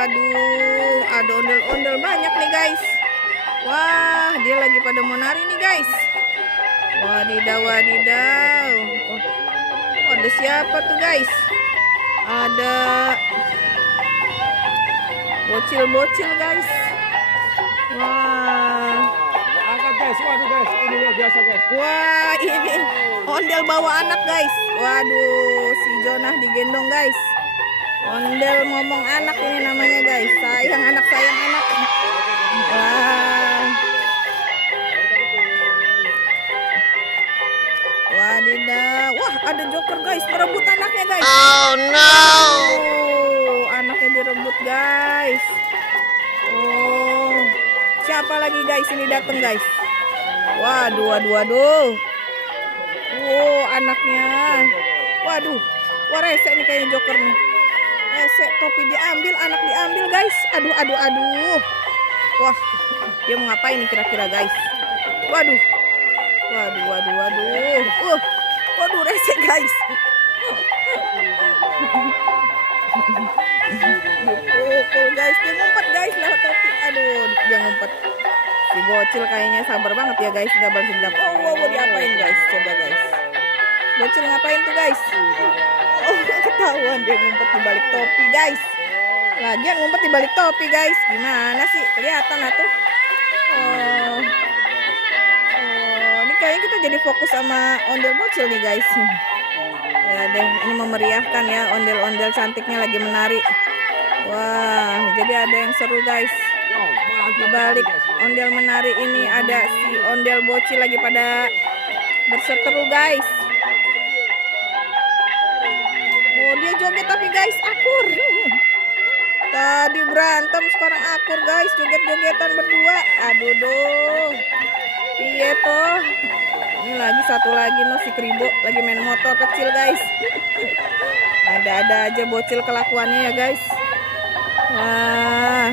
Waduh, ada ondel-ondel banyak nih guys. Wah, dia lagi pada mau nari nih guys. Wadidaw, wadidaw. Oh, ada siapa tuh guys? Ada bocil-bocil guys. Wah. Angkat guys, waduh guys, ini luar biasa guys. Wah, ini ondel bawa anak guys. Waduh, si Jonah digendong guys. Ondel ngomong anak ini namanya guys. Sayang anak, sayang anak. Wah. Wadidaw. Wah, ada joker guys, merebut anaknya guys. Oh no. Oh, anaknya direbut guys. Oh. Siapa lagi guys ini datang guys? Waduh, waduh, waduh. Oh, anaknya. Waduh. Wah, rese nih kayaknya joker nih. Rese, topi diambil, anak diambil guys. Aduh, aduh, aduh. Wah, dia mau ngapain nih kira-kira guys? Waduh. Waduh, waduh, waduh. Waduh, rese guys. Dipukul guys, dia ngumpet guys lewat topi. Aduh, dia ngumpet. Si bocil kayaknya sabar banget ya guys, nggak balas dendam. Oh, wow, diapain guys? Coba guys. Bocil ngapain tuh guys? Oh, ketahuan dia ngumpet di balik topi guys. Lagian ngumpet di balik topi guys. Gimana sih? Kelihatan atuh. Oh, ini kayaknya kita jadi fokus sama ondel bocil nih guys. Ya deh, ini memeriahkan ya, ondel-ondel cantiknya lagi menari. Wah, jadi ada yang seru guys. Di balik ondel menari ini ada si ondel bocil lagi pada berseteru guys. Oh, dia joget tapi guys akur. Tadi berantem sekarang akur guys, joget-jogetan berdua. Aduh doh. Piye toh? Ini lagi satu lagi no, si Kribo lagi main motor kecil guys. Ada-ada aja bocil kelakuannya ya guys. Wah.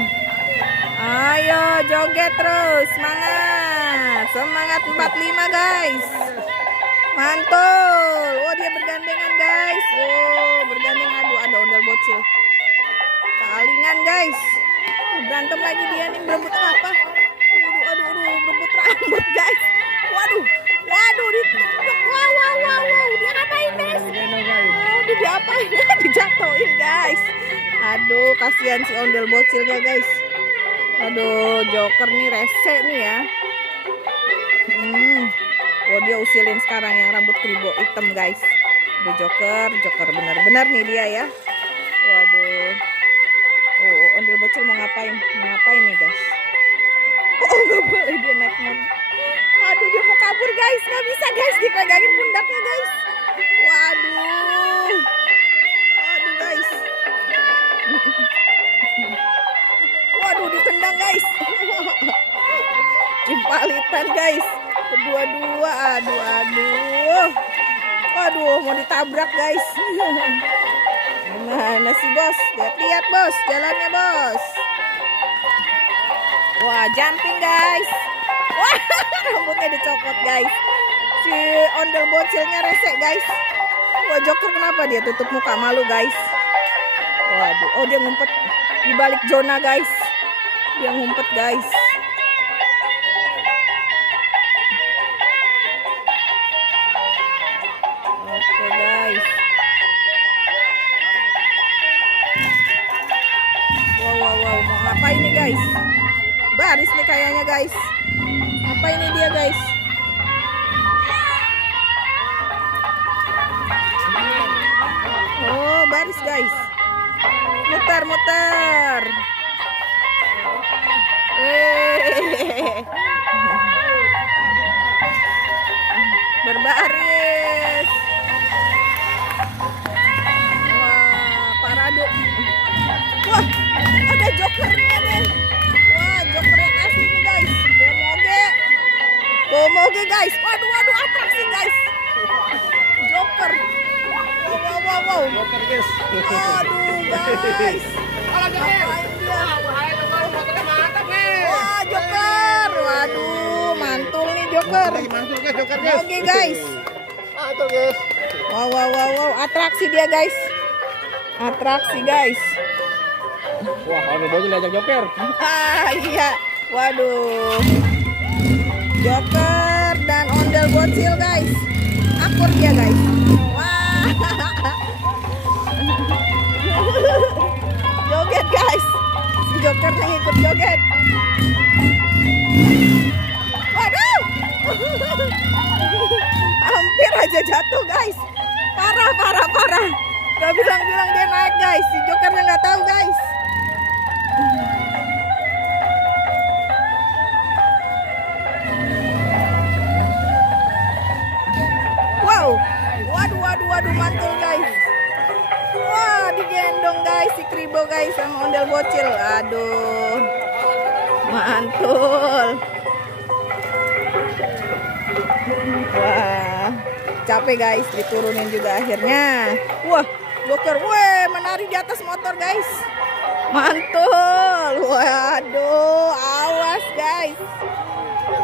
Ayo joget terus, semangat. Semangat 45 guys. Mantul. Oh, dia bergandengan guys. Oh, bergandengan. Aduh, ada ondel bocil. Kalingan guys. Berantem lagi dia nih, berebut apa? Aduh, berebut rambut guys. Waduh. Waduh, wow, dia ngapain guys? Aduh, dia apain? Dijatuhin guys. Aduh, kasihan si ondel bocilnya guys. Aduh, joker nih rese nih ya. Oh, dia usilin sekarang yang rambut kribo hitam guys. Aduh, joker benar-benar nih dia ya. Waduh. Oh, ondel bocil mau ngapain? Mau ngapain nih guys? Oh, nggak boleh dia naik motor. Aduh, dia mau kabur guys, nggak bisa guys, dipegangin pundaknya guys. Waduh, aduh guys. Waduh, ditendang guys. Cimpalitan guys, kedua-dua. Aduh. Waduh, mau ditabrak guys. Gimana sih bos? Lihat-lihat bos, jalannya bos. Wah, jumping guys. Wah, rambutnya dicopot guys. Si ondel bocilnya rese guys. Wah, joker kenapa dia tutup muka malu guys? Waduh, oh dia ngumpet di balik zona guys. Dia ngumpet guys. Oke guys. Wow, mau ngapain nih guys? Baris nih kayaknya guys. Apa ini dia guys? Oh, baris guys. Muter. Berbaris. Wah, parade. Wah, ada jokernya nih. Wah, joker yang asli nih guys. Bomoge guys. Waduh, atraksi guys. Joker. Wow. Joker guys. Aduh guys. Ngapain dia? Wah, joker. Waduh, mantul nih joker. Mantul guys, joker guys. Oke guys. Mantul guys. Wow, atraksi dia guys. Atraksi guys. Wah, ondel bocil diajak joker. Iya. Waduh. Joker dan ondel bocil guys. Akur dia guys. Wah. Joget guys. Si Jokernya ikut joget. Waduh. Hampir aja jatuh guys. Parah. Gak bilang-bilang dia naik guys. Si Jokernya nggak tahu guys. Wow. Waduh mantul guys. Wah, digendong guys si Kribo guys sama ondel bocil. Aduh. Mantul. Wah, capek guys, diturunin juga akhirnya. Wah, Joker, menari di atas motor guys. Mantul. Waduh, awas guys.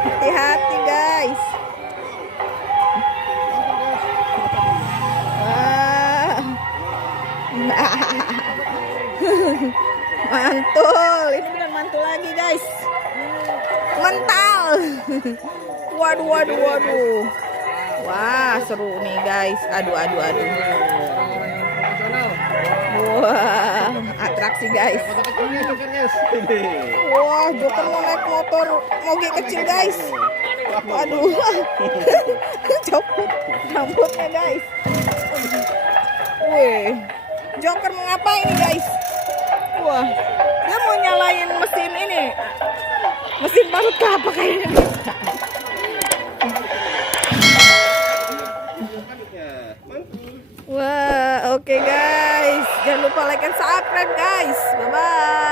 Hati-hati guys. Wah. Mantul. Ini bukan mantul lagi guys. Mental. Waduh. Wah, seru nih guys. Aduh. Wah, atraksi guys. Wah, Joker mau naik motor moge kecil guys. Waduh. Copot rambutnya guys. Wih, Joker mau ngapain nih guys? Wah, dia mau nyalain mesin ini. Mesin parut kelapa kayaknya. Wah, oke guys. Jangan lupa like and subscribe guys. Bye-bye.